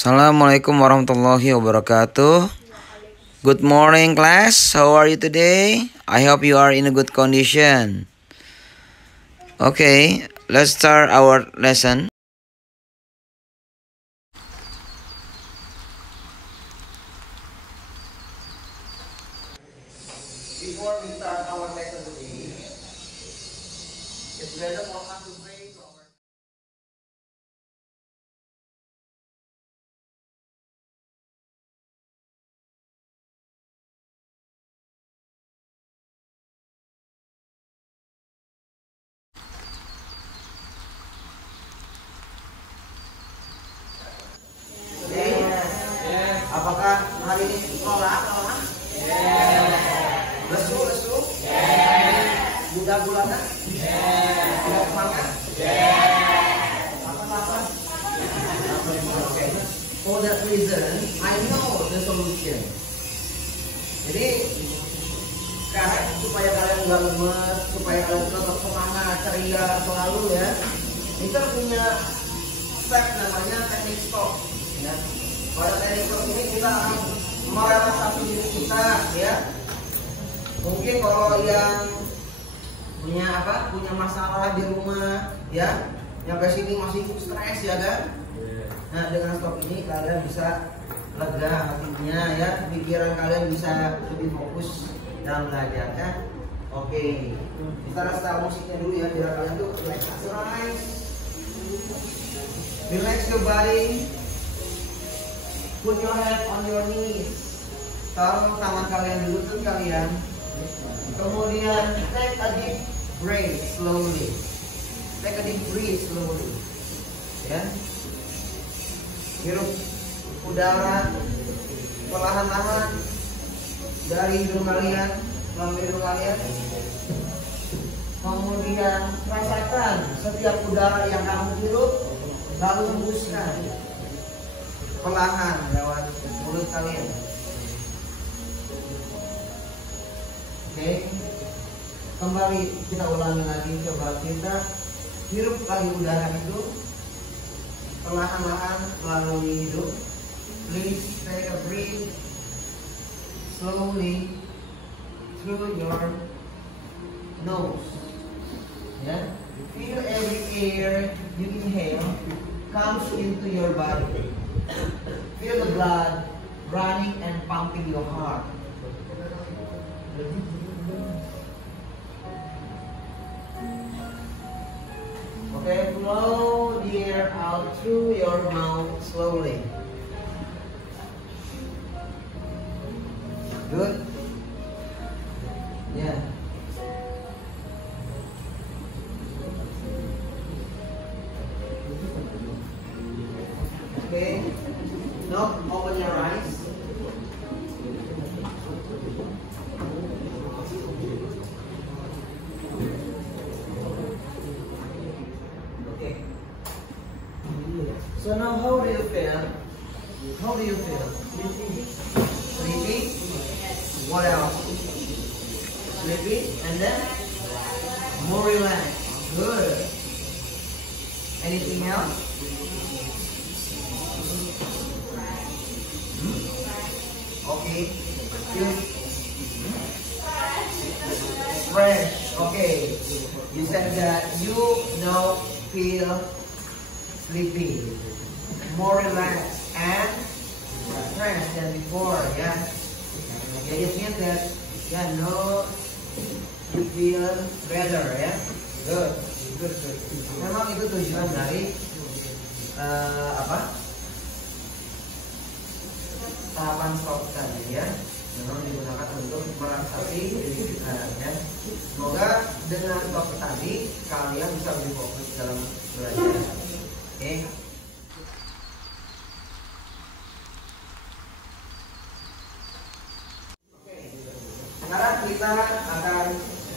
Assalamualaikum warahmatullahi wabarakatuh. Good morning class, how are you today? I hope you are in a good condition. Okay, let's start our lesson. Before we start our lesson today, it's better for us to pray to our Apakah hari ini sekolah? Lesu? Bulan-bulanan? Tidak semangat? Apa-apa? For that reason, I know the solution. Jadi, supaya kalian nggak lemes, supaya kalian tetap semangat, ceria selalu ya, kita punya step namanya teknik stop. Ya. Pada teknik stop ini kita akan merelaksasi diri kita, ya. Mungkin kalau yang punya masalah di rumah, ya, nyampe sini masih stres ya kan? Nah, dengan stop ini kalian bisa lega hatinya, ya, pikiran kalian bisa lebih fokus dalam belajar, ya. Oke, kita restart musiknya dulu ya, biar kalian tuh relax your body. Put your head on your knees. Taruh tangan kalian di lutut kalian. Kemudian take a deep breath slowly. Take a deep breath slowly. Ya. Hirup udara perlahan-lahan dari hidung kalian, melalui hidung kalian. Kemudian rasakan setiap udara yang kamu hirup, lalu hembuskan perlahan lewat mulut kalian. Oke, kembali kita ulangi lagi. Coba kita hirup lagi udara itu perlahan-lahan melalui hidung. Please take a breath slowly through your nose. Ya, feel every air you inhale comes into your body. Feel the blood running and pumping your heart. Okay, blow the air out through your mouth slowly. Good? Yeah. Okay. Now open your eyes. Okay. So now how do you feel? How do you feel? Sleepy? What else? Sleepy and then more relaxed. Good. Anything else? Okay. Fresh. Okay. You said that you now feel sleepy, more relaxed, and fresh than before. Yeah. Okay. It means that no, you feel better. Yeah. Good. Memang itu tujuan dari tahapan stop tadi ya, memang digunakan untuk merelaksasi diri kita ya. Semoga dengan stop tadi kalian bisa lebih fokus dalam belajar. Oke. Sekarang kita akan,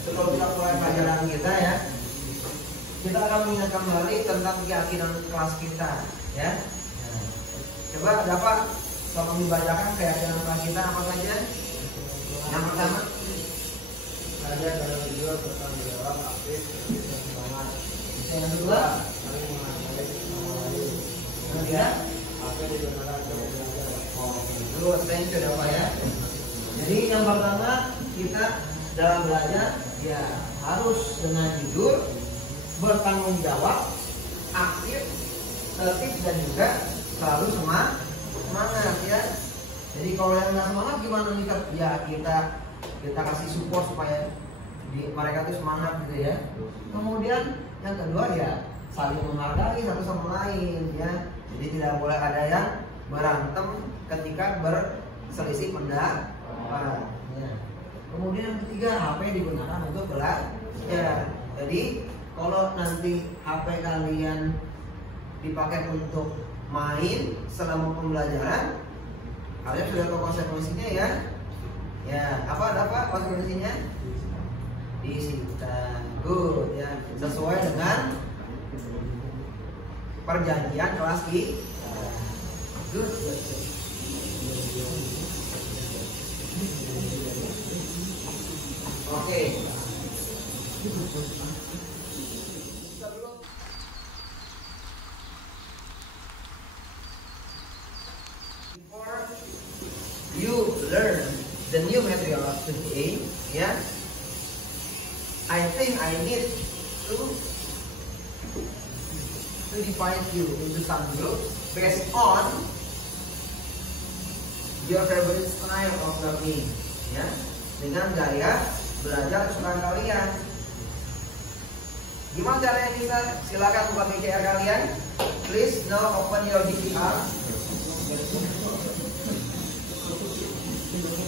sebelum kita mulai pelajaran kita ya, kita akan mengingat kembali tentang keyakinan kelas kita ya. Coba dapat tolong dibacakan keyakinan kelas kita apa saja? Yang pertama, saya dalam beliau bertanggung jawab aktif dan semangat. Yang kedua, saling menghargai. Yang ketiga, apa yang dibenarkan full attention apa ya. Jadi yang pertama kita dalam belajar ya harus dengan jujur, bertanggung jawab, aktif, tertib dan juga selalu semangat ya. Jadi kalau yang nggak semangat gimana nih? Ya kita kasih support supaya mereka tuh semangat gitu ya. Kemudian yang kedua ya saling menghargai satu sama lain ya. Jadi tidak boleh ada yang berantem ketika berselisih pendapat. Ya. Kemudian yang ketiga HP digunakan untuk belajar. Jadi kalau nanti HP kalian dipakai untuk main selama pembelajaran, kalian sudah tahu konsekuensinya ya. Ya, apa konsekuensinya? Disita. Good ya, sesuai dengan perjanjian kelas kita. Good. Oke. Before you learn the new material today, yeah, I think I need to divide you into some groups based on your favorite style of learning, ya, dengan gaya belajar kesukaan kalian. Gimana caranya kita? Silakan buka PCR kalian. Please now open your GPR.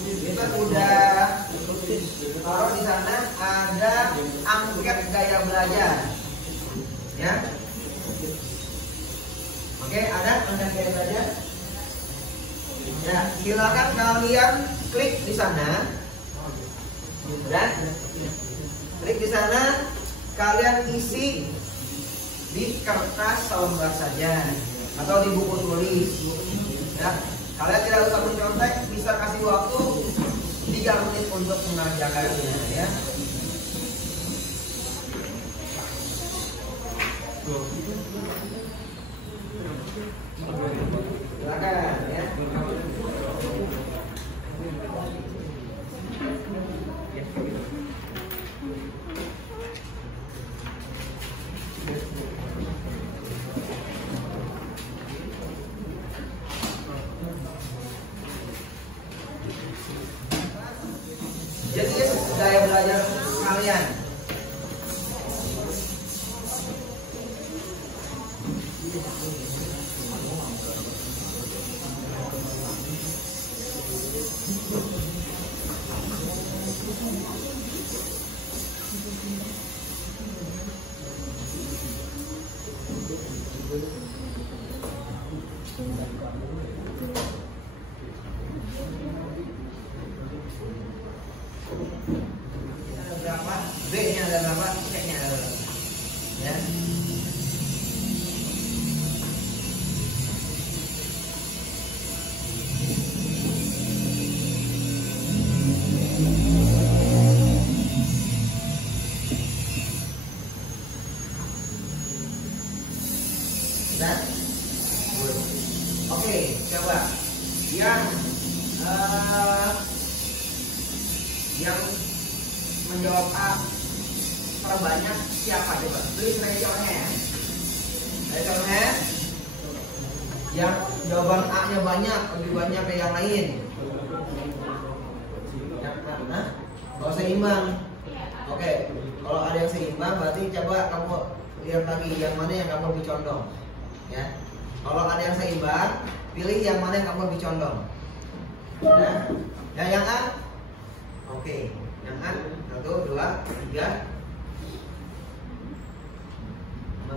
Kita udah taruh di sana ada angket gaya belajar, ya. Oke, ada angket gaya belajar. Ya, silakan kalian klik di sana. Dan klik di sana, kalian isi di kertas selembar saja atau di buku tulis. Ya, kalian tidak usah mencontek, bisa kasih waktu 3 menit untuk mengerjakannya, ya. Silakan, ya. Jadi gaya belajar kalian. B-nya ada berapa? C-nya ada berapa? Ya. Dan oke, coba yang menjawab A terbanyak siapa coba? Tulis contohnya ya. Contohnya yang jawaban A-nya banyak, lebih banyak dari yang lain. Kalau seimbang. Oke, kalau ada yang seimbang berarti coba kamu lihat lagi yang mana yang kamu lebih condong. Ya. Kalau ada yang seimbang, pilih yang mana yang kamu lebih condong. Ya, yang A. Oke, yang A 1, 2, 3.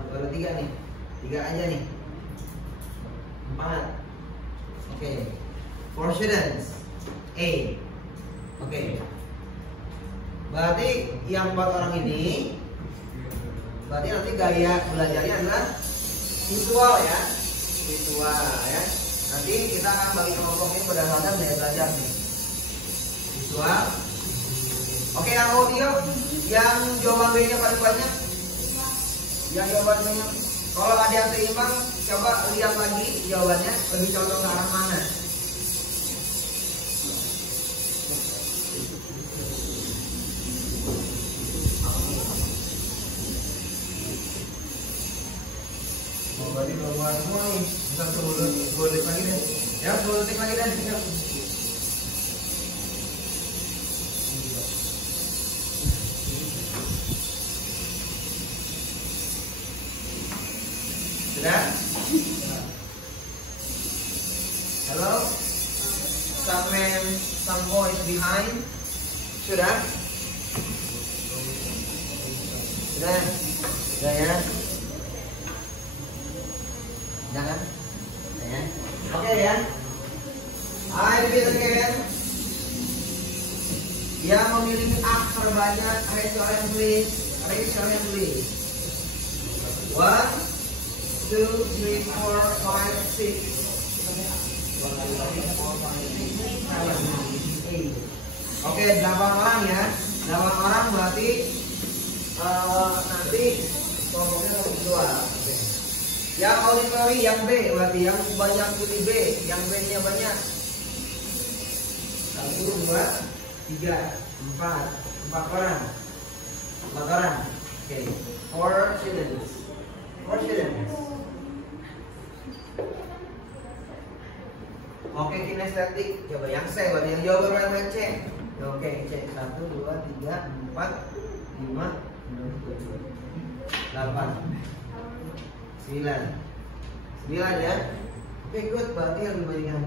Baru 3 nih, 3 aja nih, 4. Oke, for students A. Oke, berarti yang 4 orang ini berarti nanti gaya belajarnya adalah visual ya, visual ya. Nanti kita akan bagi kelompok ini berdasarkan gaya belajar nih, visual. Oke, yang audio, yang jawaban B-nya paling banyak. Yang jawabannya, kalau ada yang seimbang, coba lihat lagi jawabannya lebih condong ke arah mana. berarti keluar semua nih. Bisa 10 detik lagi deh. Ya, 10 detik lagi deh. Sudah? Hello? Some man, some boys behind. Sudah? Sudah? Sudah ya? Jangan? Ya? Oke ya? I repeat again. Yang memiliki akar banyak, raise your hand please. Raise your hand please. 1, 2, 3, 4, 5, 6. Oke, 8 orang ya. 8 orang berarti nanti kelompoknya kedua. Yang auditory yang B berarti yang banyak pilih B, yang B-nya banyak. 1, 2, 3, 4 orang. 4 orang. Oke, 4 students. 4 students. Oke, kinestetik. Coba yang C, berarti yang jawab berapa C? Oke, C. 1, 2, 3, 4, 5, 6, 7, 8, 9. 9 ya. Oke, good. Berarti yang lebih banyak yang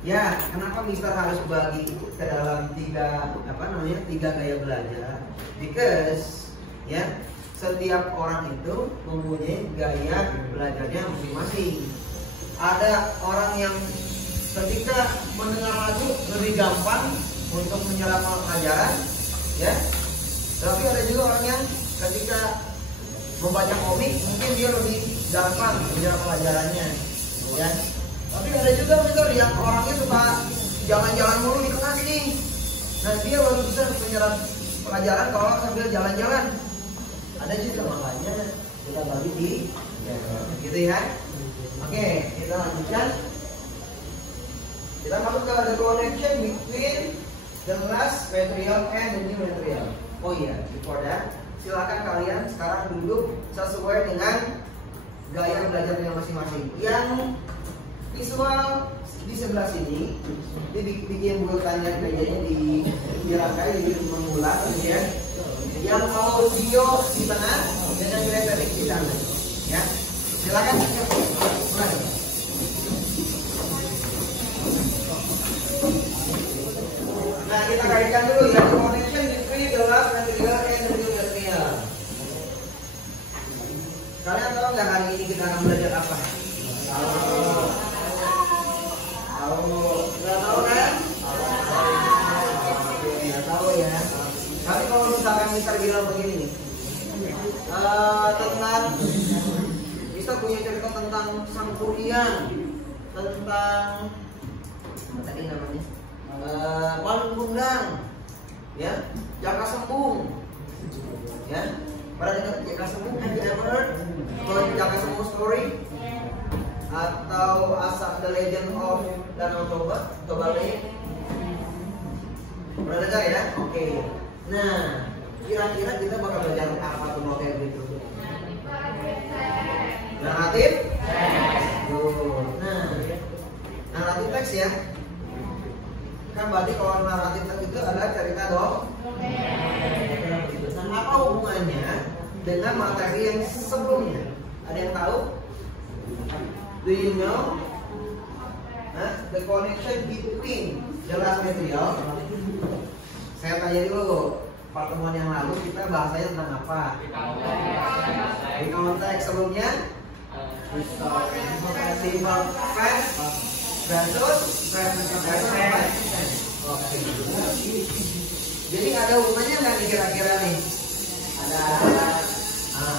ya, kenapa Mister harus bagi ke dalam 3 gaya belajar? Because ya, setiap orang itu mempunyai gaya belajarnya masing-masing. Ada orang yang ketika mendengar lagu lebih gampang untuk menyerap pelajaran, ya. Tapi ada juga orang yang ketika membaca komik mungkin dia lebih gampang menyerap pelajarannya, ya. Tapi ada juga betul yang orangnya suka jalan-jalan mulu di kelas ini. Nah, dia baru bisa menyerap pelajaran kalau sambil jalan-jalan. Ada juga makanya kita bagi di gitu ya. Oke, kita lanjutkan. Kita masuk ke the connection between the last material and the new material. Oh iya, before that, silakan kalian sekarang duduk sesuai dengan gaya belajarnya masing-masing. Yang visual di sebelah sini, dibikin bulatan gayanya di dirangkai jadi mengulang, ya. Yang audio di tengah dengan grafik di sana, ya. Silakan mulai. Nah, kita kaitkan dulu ya, connection between the last material and the new material. Kalian tahu nggak hari ini kita akan belajar apa? Nggak tahu kan? Nggak tahu ya. Tapi kalau misalkan Mister bilang begini nih, tentang Mister punya cerita tentang sang kurian, tentang apa tadi namanya, Walung Gundang, ya, Jaka Sembung, ya. Pernah dengar Jaka Sembung? Have you ever heard about Jaka Sembung story? Atau The Legend of Danau Toba Lake? Pernah dengar ya? Oke. Nah, kira-kira kita bakal belajar apa tuh materi itu? Naratif? Nah, naratif teks ya. Kan berarti kalau naratif teks itu adalah cerita dong. Nah, apa hubungannya dengan materi yang sebelumnya? Ada yang tahu? Do you know? The connection between the last material. Saya tanya dulu, pertemuan yang lalu kita bahasanya tentang apa? Di konteks sebelumnya, simple past versus present. Oke. Jadi ada hubungannya nggak nih kira-kira nih? Ada.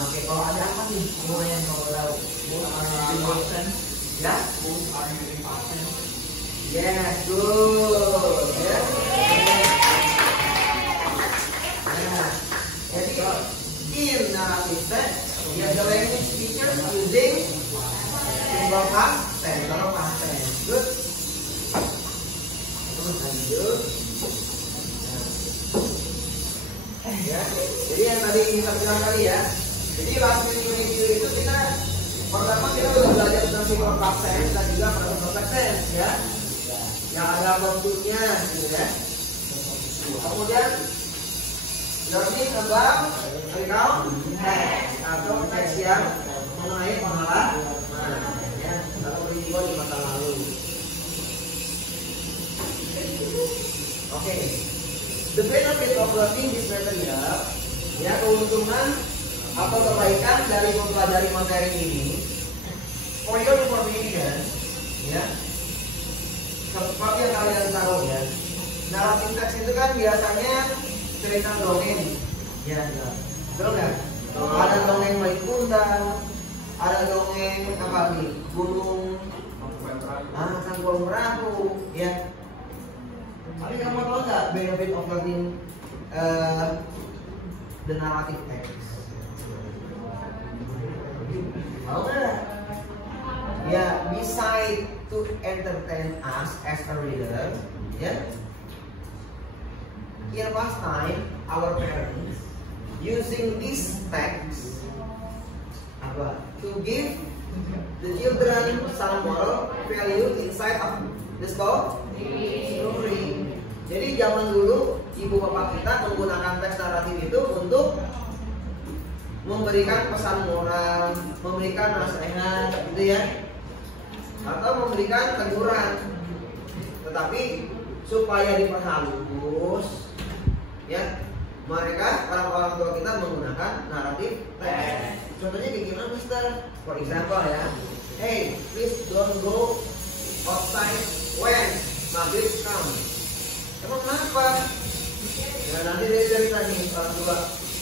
Oke. Kalau ada apa nih hubungannya kalau tahu? Ya. Yes, good. Yes. Jadi in narrative text, the language teacher using simple past tense atau past tense. Good. Terus lanjut. Ya. Jadi yang tadi kita bilang tadi ya, Jadi last video itu kita pertama kita udah belajar tentang simple past tense dan juga perfect tense ya, yang ada bentuknya gitu ya. Kemudian learning about recount text atau teks yang mengenai pengalaman ya, atau peristiwa di masa lalu. Oke, the benefit of learning this material, ya, keuntungan atau kebaikan dari mempelajari materi ini, for your information, ya, seperti yang kalian tahu ya, narasi teks itu kan biasanya cerita dongeng, ya, betul nggak? Ada dongeng baik Kuntang, ada dongeng apa nih, burung, Sangkong Merahu, ya. Tapi kamu tahu nggak benefit of learning the narrative text? Tahu nggak? Ya, beside to entertain us as a reader, ya. In past time, our parents using this text apa? To give the children some moral value inside of the story. Jadi zaman dulu ibu bapak kita menggunakan teks naratif itu untuk memberikan pesan moral, memberikan nasihat, gitu ya, atau memberikan teguran. Tetapi supaya diperhalus, ya, mereka orang-orang tua kita menggunakan naratif teks. Contohnya kayak gimana, Mister? For example ya, hey, please don't go outside when maghrib comes. Emang kenapa? Ya nanti dia cerita nih orang tua,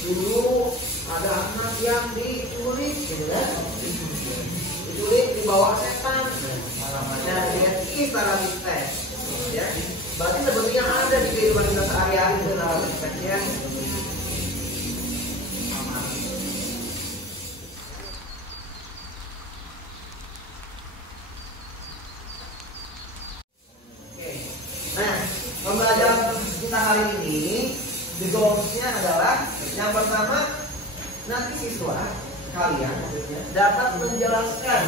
dulu ada anak yang diculik, gitu kan? Diculik dibawa setan. Nah, dia kita naratif teks, ya. Berarti sebenarnya ada di kehidupan kita sehari-hari itu naratif teks, ya. Pembelajaran kita hari ini, the goals-nya adalah yang pertama, nanti siswa kalian dapat menjelaskan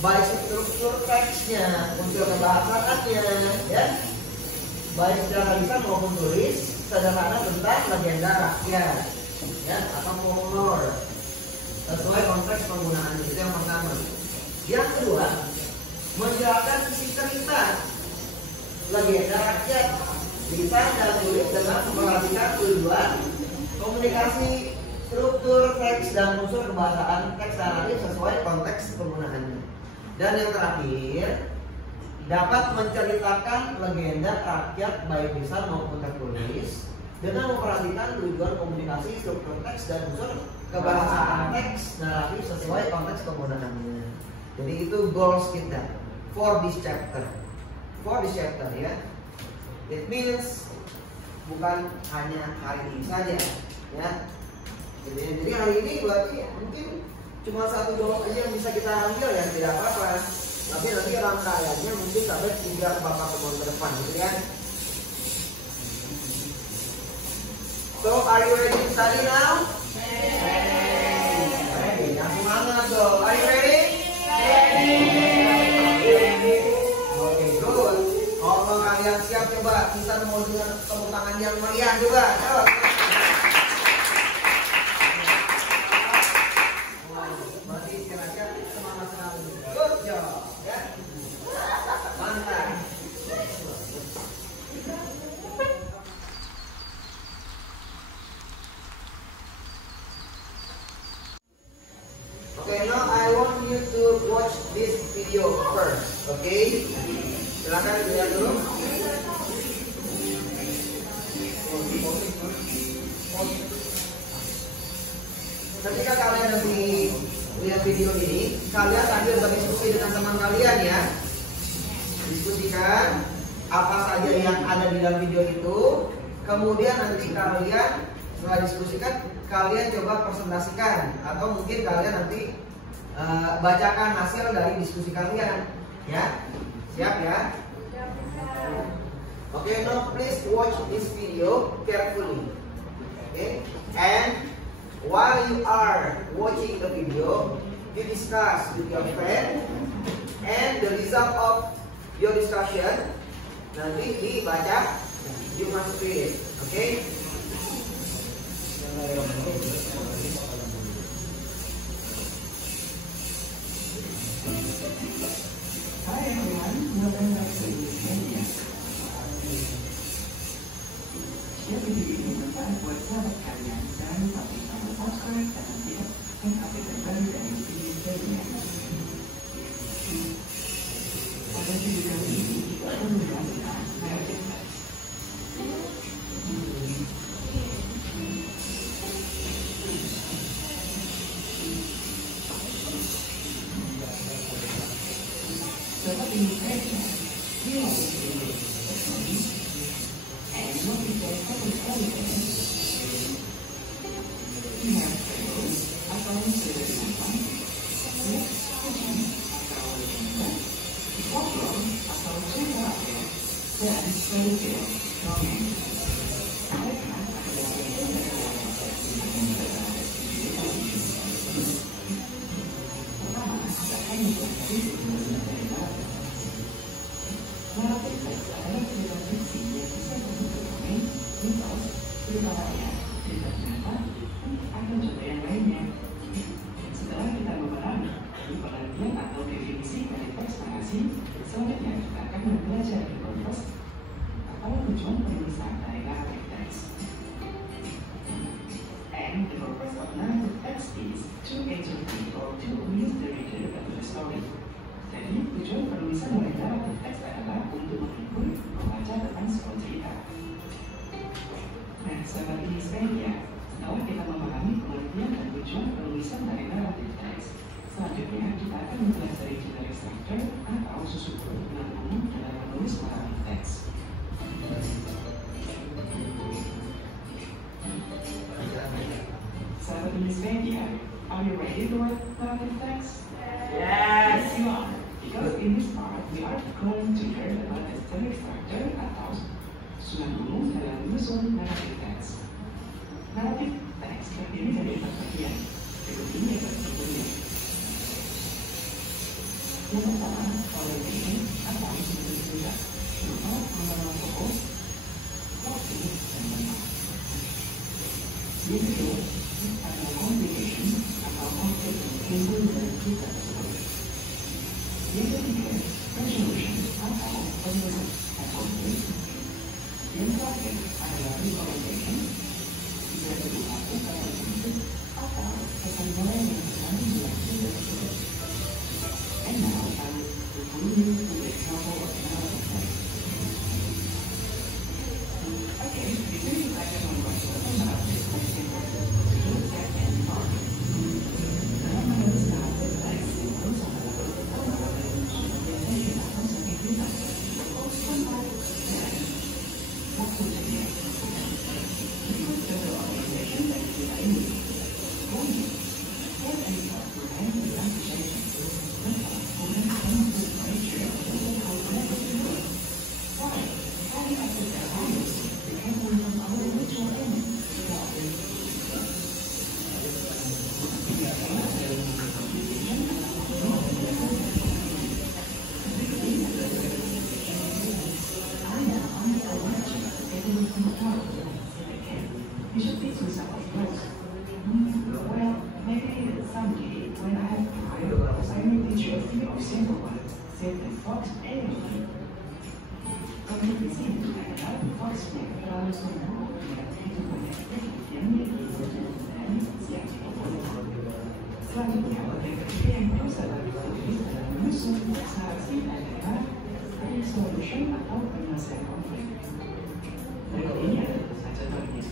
baik struktur teksnya, unsur kebahasaannya, ya, baik secara lisan maupun tulis, sederhana tentang legenda rakyat, ya, atau folklore sesuai konteks penggunaannya. Itu yang pertama. Yang kedua, menjelaskan isi cerita legenda rakyat, bisa dan tulis dengan memperhatikan tujuan, komunikasi, struktur teks dan unsur kebahasaan teks naratif sesuai konteks penggunaannya. Dan yang terakhir, dapat menceritakan legenda rakyat baik lisan maupun tertulis dengan memperhatikan tujuan komunikasi, struktur teks dan unsur kebahasaan teks naratif sesuai konteks penggunaannya. Jadi itu goals kita for this chapter. Ya, it means bukan hanya hari ini saja, ya. Jadi hari ini berarti mungkin cuma satu goal aja yang bisa kita ambil, ya, tidak apa-apa. Tapi nanti rangkaiannya mungkin sampai 3-4 pertemuan ke depan, gitu ya. So, are you ready to study now? Ready. Yang semangat dong. Are you ready? Kalau kalian siap, coba kita mau dengan tepuk tangan yang meriah, coba. Berarti kira-kira semangat sekali. Good job, ya. Mantap. Okay, now I want you to watch this video first, okay? Silakan dilihat dulu. Ketika kalian nanti lihat video ini, kalian sambil berdiskusi dengan teman kalian, ya. Diskusikan apa saja yang ada di dalam video itu. Kemudian nanti kalian setelah diskusikan, kalian coba presentasikan atau mungkin kalian nanti bacakan hasil dari diskusi kalian, ya. Siap, ya? Okay, now please watch this video carefully. Okay, and while you are watching the video, you discuss with your friend, and the result of your discussion nanti dibaca, you must read it, okay? Hi everyone, welcome back to Media. Share video ini bermanfaat buat sahabat kalian dan lupa klik tombol subscribe dan nantikan update terbaru dari video selanjutnya. Pada video kali ini kita akan membahas tentang narrative text. Seperti misalnya, dia teknologi, and what we call public holiday, dia atau sudah dilakukan, atau problem atau cerita dan solusi problem. Mereka adalah pertama, akan menjadi narrative text adalah cerita fiksi yang bisa memperoleh mitos, periwayat, cerita nyata, dan akan contoh yang lainnya. Setelah kita memahami pengertian atau definisi dari teks narasi, selanjutnya kita akan mempelajari purpose atau tujuan penulisan dari narrative text. And the purpose of narrative text is to interpret or to amuse the reader into the story. Jadi, tujuan penulisan dari narrative text adalah untuk menghibur pembaca tentang sebuah cerita. Nah, seperti Media, setelah kita memahami pengertian dan tujuan penulisan dari narrative text, selanjutnya kita akan mempelajari generic structure atau susunan umum dalam menulis narrative text. Sahabat Media, are you ready to write narrative text? Yes, you are. Because in this part, we are going to learn about the generic structure atau susunan umum dalam menyusun narrative text. Narrative text terdiri dari 4 bagian. Berikut ini adalah contohnya. Yang pertama, orientation atau struktur cerita, berupa mengenal tokoh, waktu, dan tempat. Yang kedua, ada complication atau konflik yang timbul dari cerita tersebut. Yang ketiga, resolution atau penyelesaian konflik. Yang terakhir adalah reorientation, jika berupa upaya prinsip atau kesimpulan yang terkandung dalam cerita tersebut. And now I will bring you to the example of narrative text. Okay, di sini kita akan membuat suatu narrative text yang berbentuk text and part. Dalam menulis narrative text, harus ada waktunya. Berikut contoh organisasi dari cerita ini. You should teach me some of those. Well, maybe someday when I have time, I will teach you a few of simple ones, set the fox anyway. Kamu di sini adalah fox yang terlalu sempurna dengan kehidupan yang memiliki dan siap dilakukan. Selanjutnya, mereka yang berusaha bertulis dalam menyusun narasi adalah resolution atau penyelesaian konflik. Berikut ini adalah contohnya.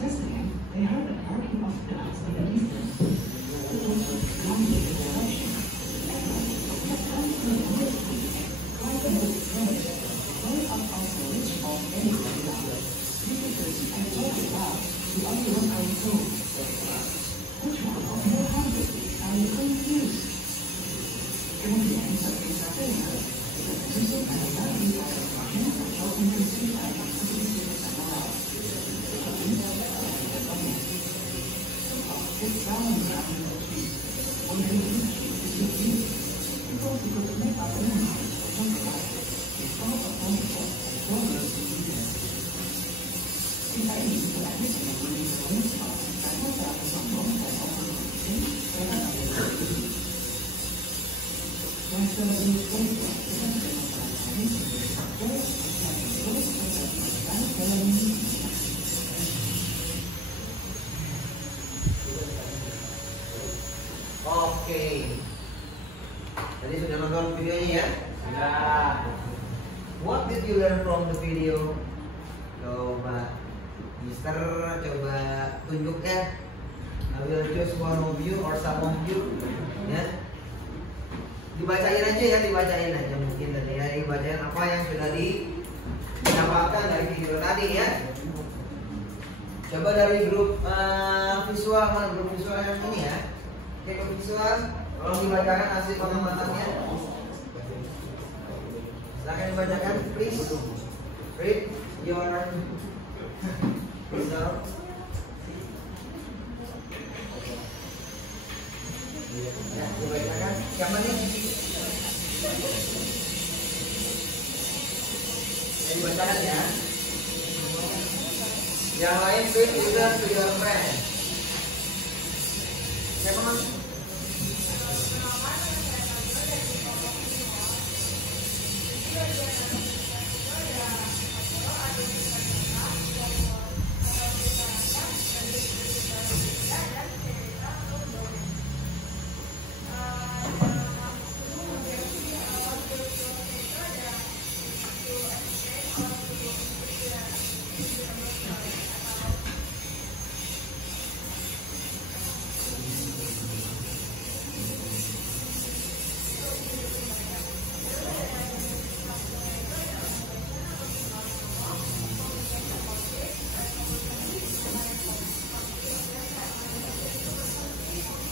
Just then, they heard the barking of dogs in the distance. It was coming in the direction. Everyone kept running briskly, driving with courage, way up off the ridge of any ground. Because I told you about the only one I told. Which one of your hundred are you confused? Kemudian, seperti satu hal, kita menyusun adalah information atau inklusi dalam sisi bersama. sound technology. When they reach the beat, people could make up their minds for something like it's all a phone call as well as the internet. 现在已经不来得及了，所以我们想赶快在上网来讨论先在大家的手机。但是呢，因为中国这边这种产品是少多，那很多是在单纯。Oke. Tadi sudah nonton videonya ya? Sudah. What did you learn from the video? Coba Mister coba tunjuk ya. I will choose one of you or some of you. Ya. Dibacain aja ya, dibacain aja mungkin tadi ya, dibacain apa yang sudah didapatkan dari video tadi ya. Coba dari grup visual, mana grup visual yang ini ya? Oke, grup visual, tolong dibacakan hasil pengamatannya. Silakan dibacakan, please. Read your result. Ya, dibacakan. Siapa nih? Dibacakan ya. Yang lain tweet juga to your friend. Siapa mas?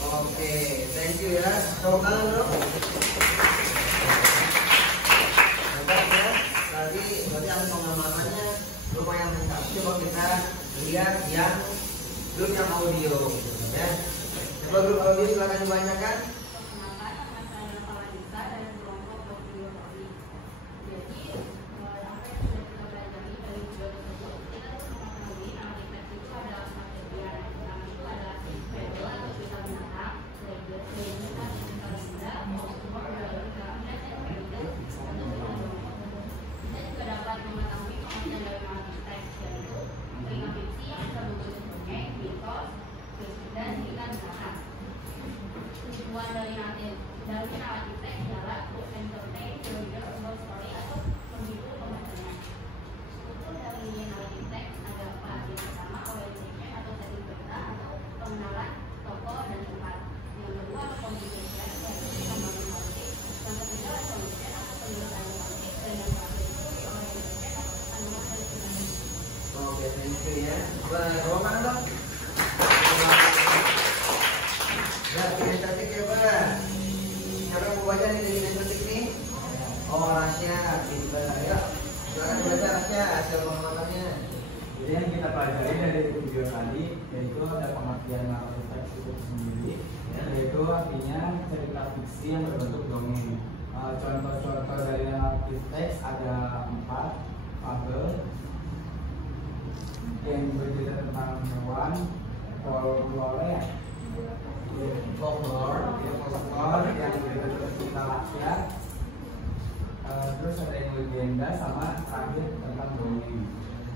Oke, thank you ya. Tepuk tangan bro. Mantap ya. Tadi berarti hasil pengamatannya lumayan mantap. Coba kita lihat yang grup yang audio, ya. Coba grup audio silakan dibacakan. Ya, bawa mana dong? Ya, pilih cantik ya, Pak. Siapa yang mau baca nih dari cantik nih? Oh, Rasya, kita ya. Silakan baca Rasya hasil pengamatannya. Jadi yang kita pelajari dari video tadi yaitu ada pengertian narasi teks itu sendiri, yaitu artinya cerita fiksi yang berbentuk dongeng. Contoh-contoh dari narasi teks ada 4 fabel yang bercerita tentang hewan, folklore ya, folklore yang bercerita tentang cerita rakyat, terus ada yang legenda sama terakhir tentang dongeng.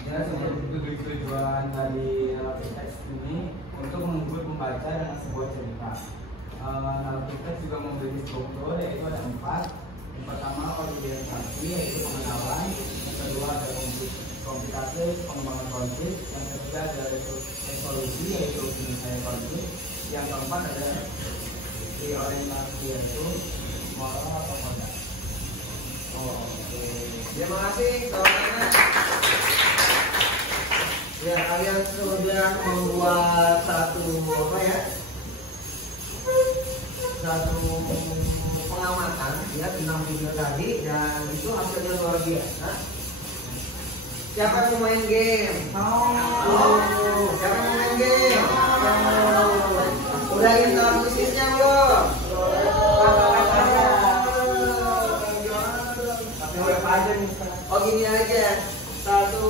Ya, tujuan dari narasi teks ini untuk menghibur pembaca dengan sebuah cerita. Narasi teks juga memiliki struktur yaitu ada 4. Yang pertama orientasi yaitu pengenalan, yang kedua ada komplikasi pengembangan konflik, yang ketiga ada resolusi yaitu penyelesaian konflik, yang keempat ada orientasi yaitu moral atau kondak. Oke, terima kasih teman-teman. Ya, kalian sudah membuat satu apa ya? Satu pengamatan ya tentang video tadi, dan itu hasilnya luar biasa. Siapa yang mau main game? Oh, siapa yang mau main game? Oh. Udah tahun bisnisnya belum? Oh gini aja, satu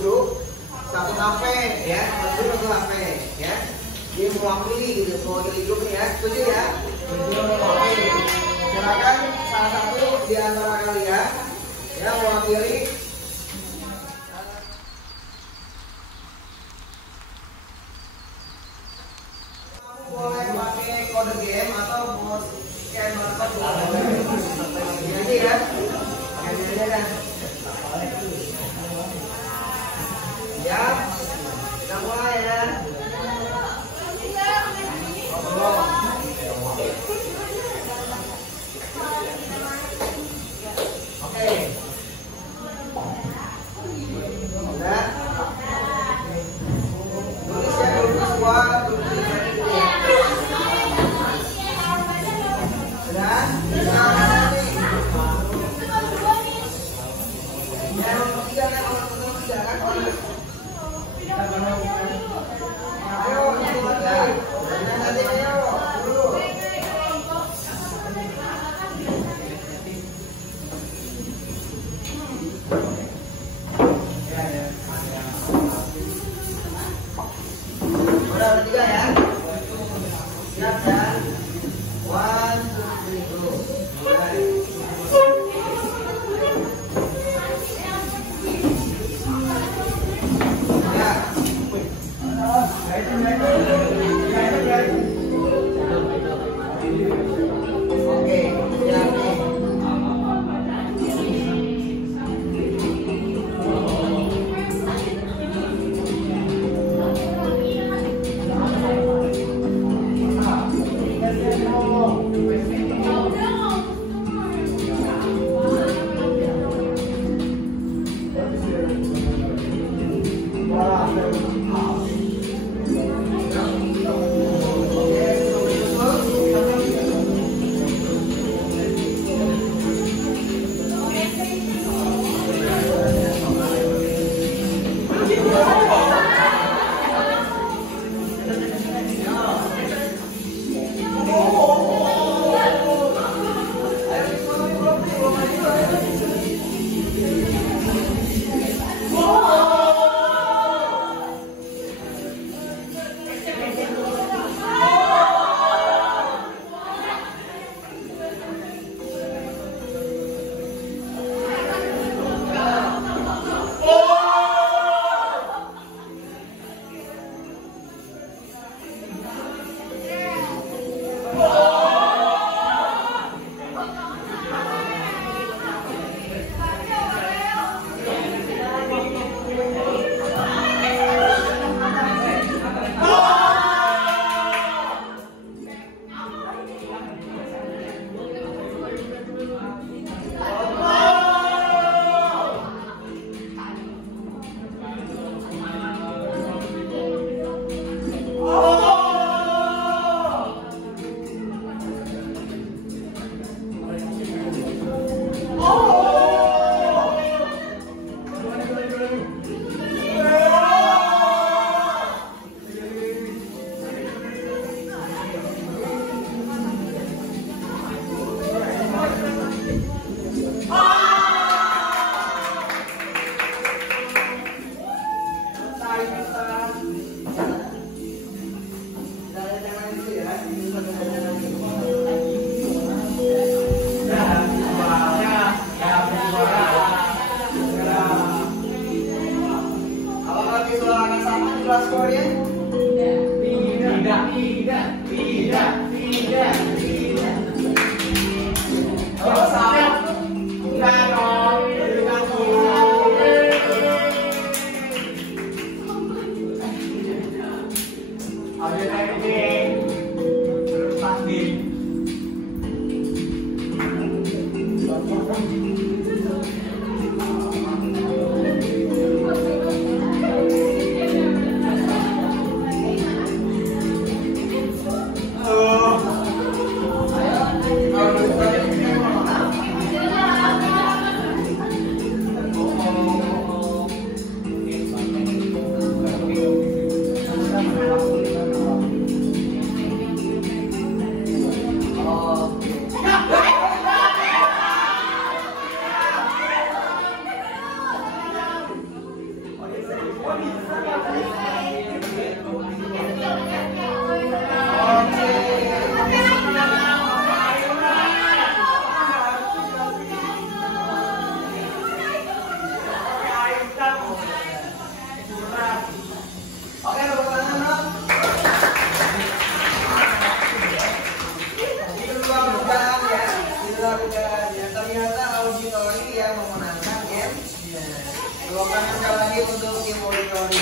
grup, satu HP ya, satu HP ya. Dia mewakili gitu, mewakili grup ya, setuju ya? Oke, silakan salah satu di antara kalian ya mewakili. Boleh pakai kode game atau mau scan barcode ini ya. Ini aja kan. Ya, kita mulai ya. Oke. Udah. Tulis ya dulu semua. Oke, tepuk tangan dong. Itu dua bukaan ya. Ternyata auditori yang memenangkan game. Tepuk tangan sekali lagi untuk tim auditori.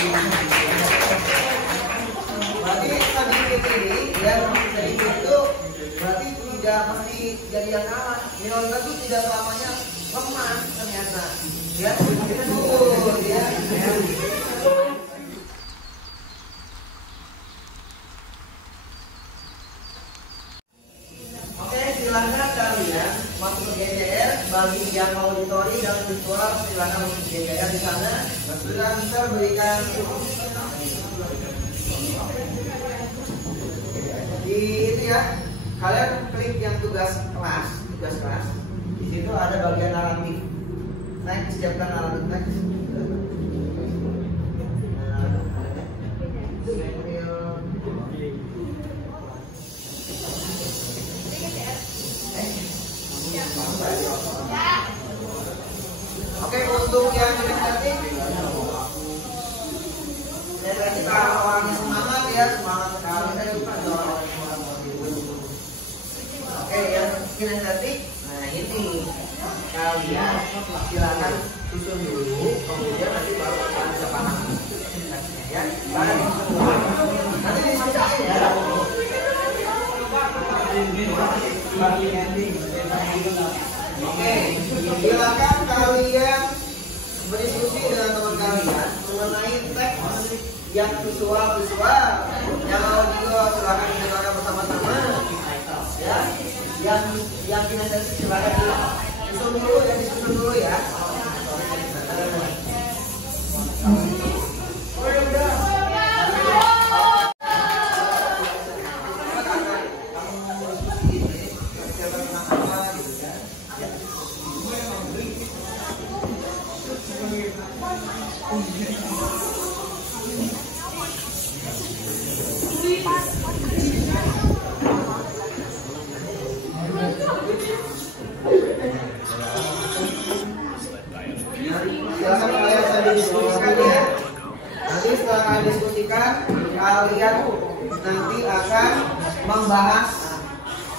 Berarti tadi ini ya sedikit itu berarti tidak mesti jadi yang kalah. Minoritas itu tidak selamanya lemah ternyata. Ya, betul ya. Silakan kalian masuk ke GJR. Bagi yang auditori dan visual silakan masuk ke GJR di sana. Sudah bisa berikan di itu ya. Kalian klik yang tugas kelas. Di situ ada bagian naratif. Next, siapkan naratif next. Oke, untuk yang inisiatif saya kita orangnya semangat ya, semangat sekali. Saya bukan orang semangat. Oke, yang inisiatif, nah ini kalian silakan susun dulu, kemudian nanti baru kalian bisa paham ya. Nanti disampaikan ya. Oke, silakan kalian berdiskusi dengan teman kalian mengenai teks yang visual, yang audio silakan didengarkan bersama-sama, ya. Yang kinestetik silakan disusun dulu ya. Silakan kalian saya diskusikan ya. Nanti setelah diskusikan, kalian nanti akan membahas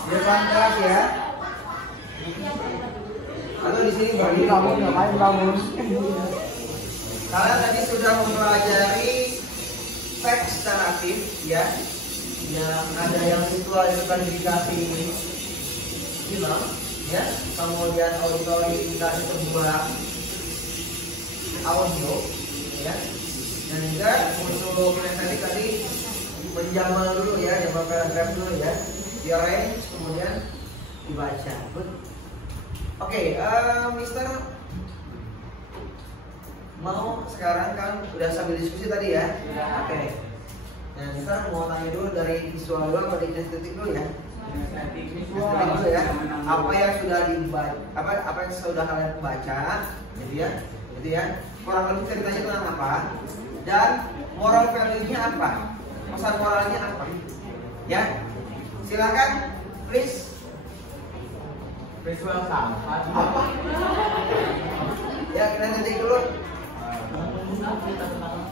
di depan kelas ya. Atau di sini bagi kamu ngapain bangun? Kalian tadi sudah mempelajari teks naratif ya. Yang ada yang visual itu kan dikasih film ya. Kemudian auditori dikasih sebuah audio ya. Dan juga untuk kinestetik tadi menjamal dulu ya, jamal paragraf dulu ya, di arrange kemudian dibaca. Oke, Mister mau sekarang kan udah sambil diskusi tadi ya. Oke. Nah, Mister mau tanya dulu dari visual dulu atau dari kinestetik dulu ya? Visual dulu ya. Apa yang sudah dibaca, apa yang sudah kalian baca, gitu ya? Gitu ya. Kurang lebih ceritanya tentang apa? Dan moral value-nya apa? Pesan moralnya apa? Ya. Silakan, please. Visual sama Apa? Ya, kita nanti dulu.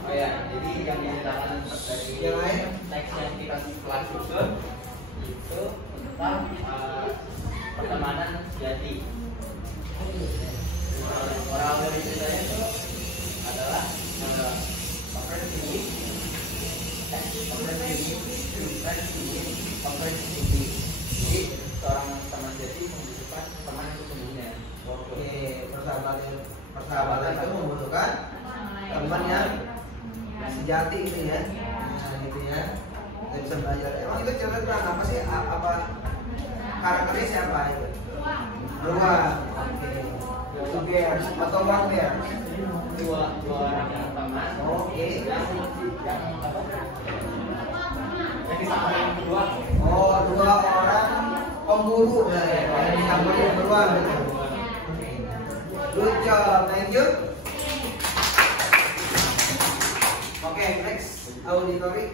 Oh ya, jadi yang diceritakan dari Yang lain? teks yang kita kelas susun itu tentang pertemanan sejati. Moral dari ceritanya itu adalah jadi seorang teman sejati membutuhkan teman yang sesungguhnya. Oke, persahabatan itu membutuhkan teman yang sejati gitu ya. Nah, gitu ya. Kita bisa belajar. Emang itu cerita tentang apa sih? Apa karakternya siapa itu? Beruang. Oke. Atau one bear? Dua orang yang teman. Oke. Yang yang kedua. Oh, dua orang pemburu ya. Yang disamanya beruang gitu. Good job, thank you. Oke, next auditori.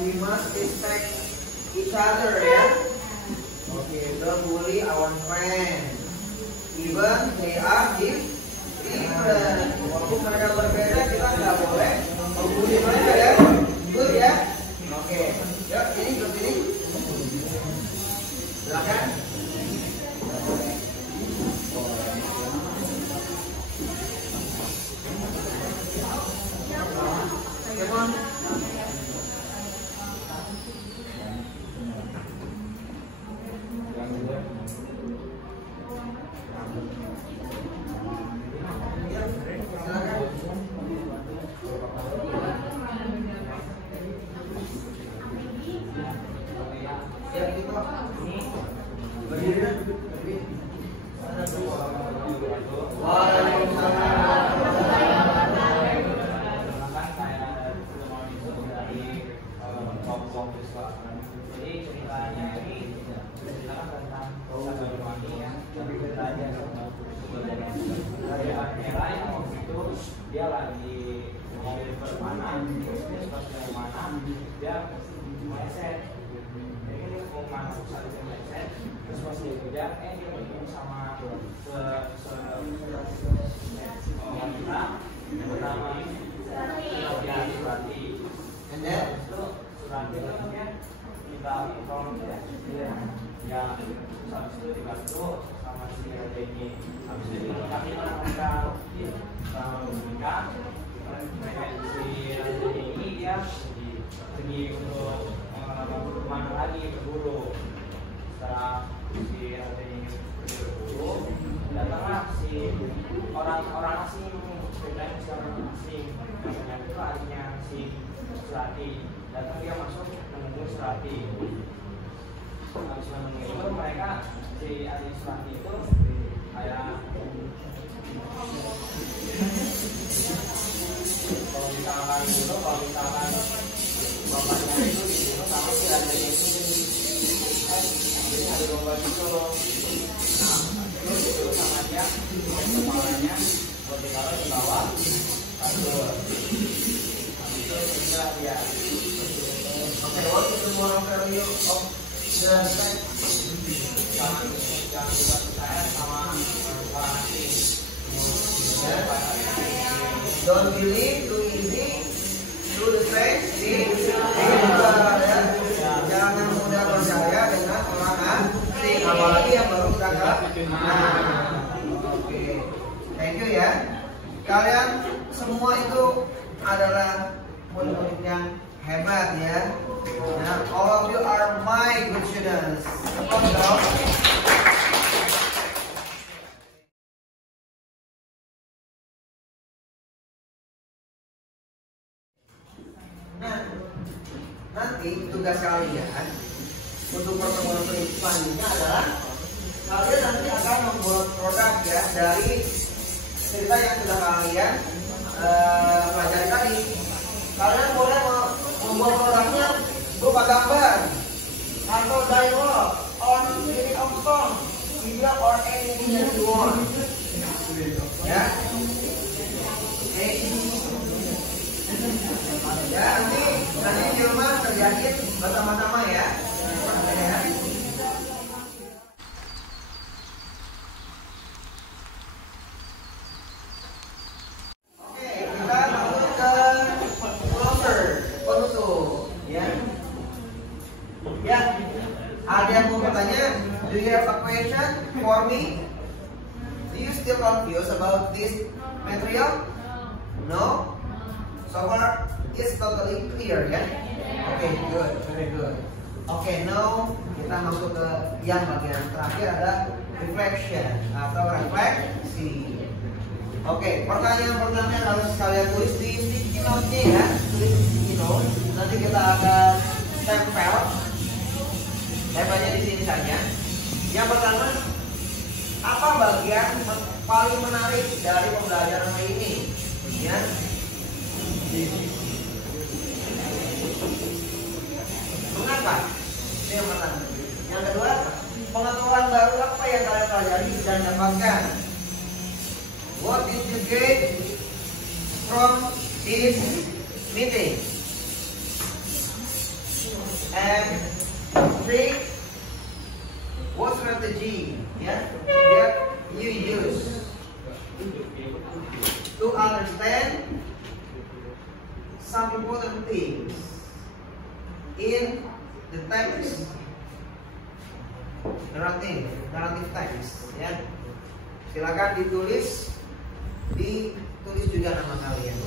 We must respect each other, ya. Okay, don't bully our friends, even they are different. Walaupun mereka berbeda, kita nggak boleh membuli mereka, ya. Good, ya. Oke, yuk ini ikut ini. Silakan. Come on. Jadi ceritanya ini menceritakan tentang satu wanita yang dari Amera yang waktu itu dia lagi mau bermana, terus dia pas dari mana dia meleset. Jadi dia mau masuk saat dia meleset, terus pas dia kejar, dia bertemu sama wanita yang bernama Surati. And then Surati itu dia minta tolong dia, habis itu dibantu sama si Reni. Habis itu tapi mereka menikah, si Reni ini dia pergi untuk kemana lagi, berburu. Setelah si Reni ini pergi berburu, datanglah si orang asing, ceritanya si orang asing, namanya itu adiknya si Surati. Datang dia masuk menemui Surati. Habis menemui itu mereka si adik Surati itu kayak kalau misalkan bapaknya itu dibunuh sama si adiknya itu jadi ada domba gitu. Nah terus itu sama dia kepalanya buat ditaruh di bawah kasur. Habis itu sudah dia. okay, what is the moral value of the respect? Jangan dibuat percaya sama orang asing. Don't believe too easy to the faith in God, ya. Jangan mudah percaya dengan orang asing, apalagi yang baru kita kenal. Oke, thank you ya. Kalian semua itu adalah murid-murid yang hebat ya. Nah, all of you are my good students. Nah, nanti tugas kalian untuk pertemuan selanjutnya adalah kalian nanti akan membuat produk ya dari cerita yang sudah kalian pelajari tadi. Kalian boleh membuat produknya berupa gambar atau dialog or meaning of song, video or anything that you want. Ya, oke. Ya, nanti di rumah kerjain bersama-sama ya. Oke, kita masuk ke closer, penutup. Ya, ada yang mau bertanya? Do you have a question for me? Do you still confused about this material? No? So far, it's totally clear ya. Oke, good, very good. Oke, now kita masuk ke yang bagian terakhir ada reflection atau refleksi. Oke, pertanyaan pertama yang harus kalian tulis di sticky note-nya ya. Tulis di sticky note. Nanti kita akan tempelnya di sini saja. Yang pertama, apa bagian paling menarik dari pembelajaran hari ini? Ya. Mengapa? Ini yang pertama. Yang kedua, pengetahuan baru apa yang kalian pelajari dan dapatkan? What did you get from this meeting? And three, what strategy that you use to understand some important things in the text, narrative text ya. Silakan ditulis juga nama kalian.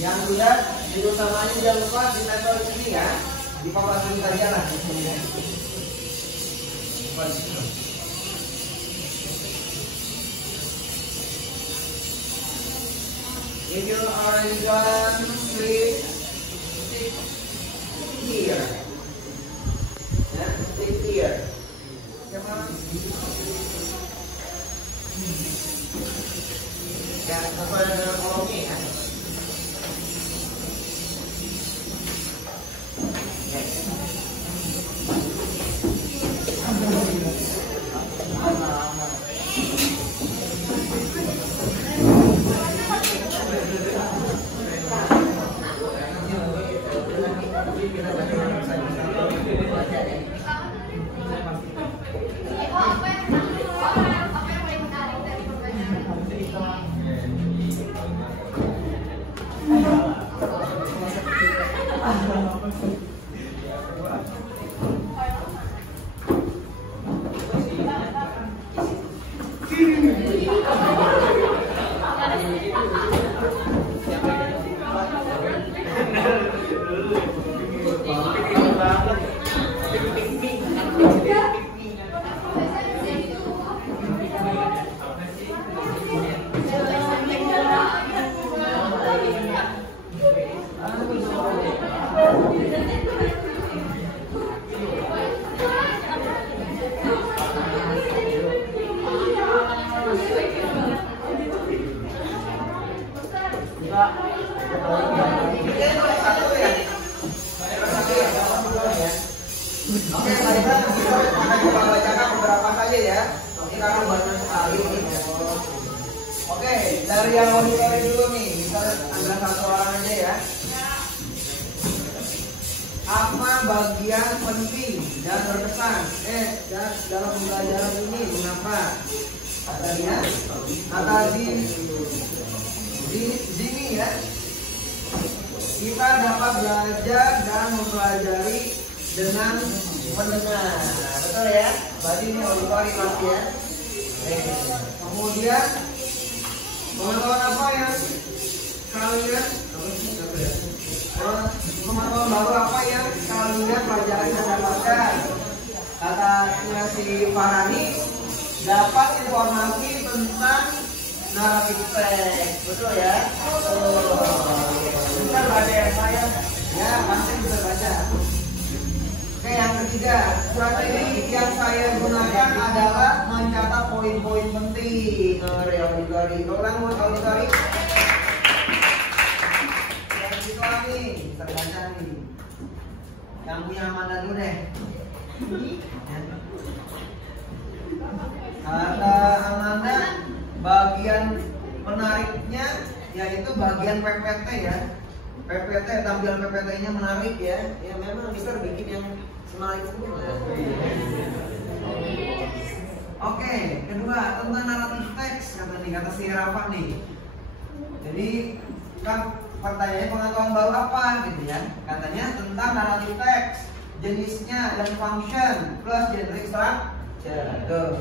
Yang sudah judul namanya jangan lupa ditempel di sini ya. Di papan tulis saja lah di sini ya. If you already done, please stick here. Ya, stick here. Ya, sesuai dengan kolomnya ya. Oke, tadi kan kita akan coba bacakan beberapa saja ya. Ini karena banyak sekali. Oke, dari yang auditori dulu nih, bisa ada satu orang aja ya. Apa bagian penting dan berkesan dalam pembelajaran ini? Mengapa? Katanya, kata Jimmy ya. Kita dapat belajar dan mempelajari dengan mendengar, betul ya? Berarti ini auditori pasti ya. Kemudian pengetahuan apa yang kalian pengetahuan baru apa yang kalian pelajari dan dapatkan? Katanya si Farhani, dapat informasi tentang naratif teks, betul ya? Bisa baca yang saya, ya pasti bisa baca. Oke, yang ketiga, strategi yang saya gunakan adalah mencatat poin-poin penting. Auditori, orang mau auditori? Yang gitu nih, terbaca nih. Yang punya Amanda dulu deh. Kata Amanda, bagian menariknya yaitu bagian PPT ya. PPT, tampilan PPT-nya menarik ya. Ya memang Mister bikin yang menarik semua. Oke, kedua tentang naratif teks kata si Rafa nih. Jadi kan pertanyaannya pengetahuan baru apa gitu ya? Katanya tentang naratif teks. jenisnya dan function plus generic structure. Tuh.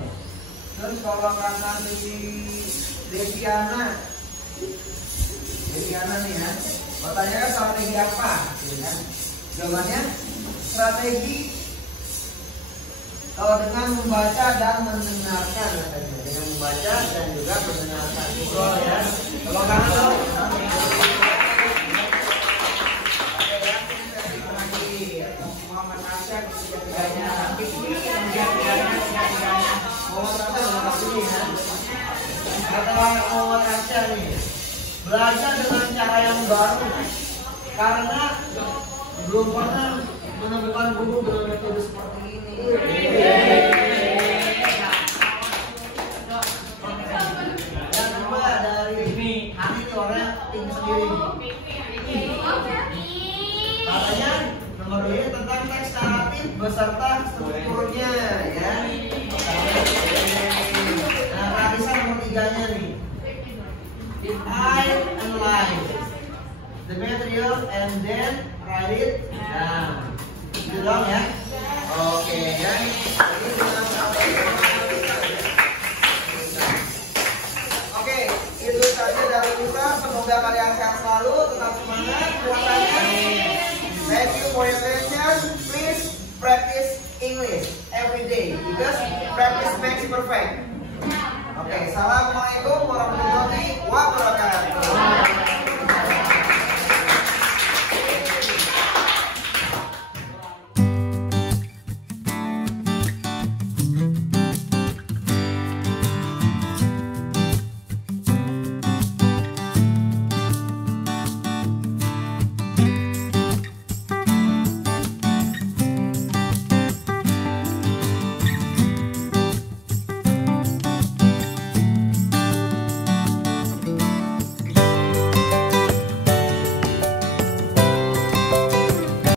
Terus kalau kata si Deviana nih ya, pertanyaannya strategi apa? Ya. Jawabannya strategi dengan membaca dan mendengarkan katanya. Dengan membaca dan juga mendengarkan. Betul ya. Kalau kanan dong. Muhammad Asyad ketiganya. Muhammad Asyad ya. Kata Muhammad Asyad nih, belajar dengan cara yang baru karena belum pernah menemukan guru dengan metode seperti ini. Yang kedua dari Hani itu orangnya tim sendiri. Katanya nomor 2 tentang teks naratif beserta strukturnya ya. Nah, Radisa nomor 3-nya nih. I analyze the material and then write it down. Itu dong ya. Oke ya. Oke, itu saja dari kita. Semoga kalian sehat selalu, tetap semangat puasanya. Thank you for your attention. Please practice English every day because practice makes perfect. Oke, assalamualaikum warahmatullahi wabarakatuh.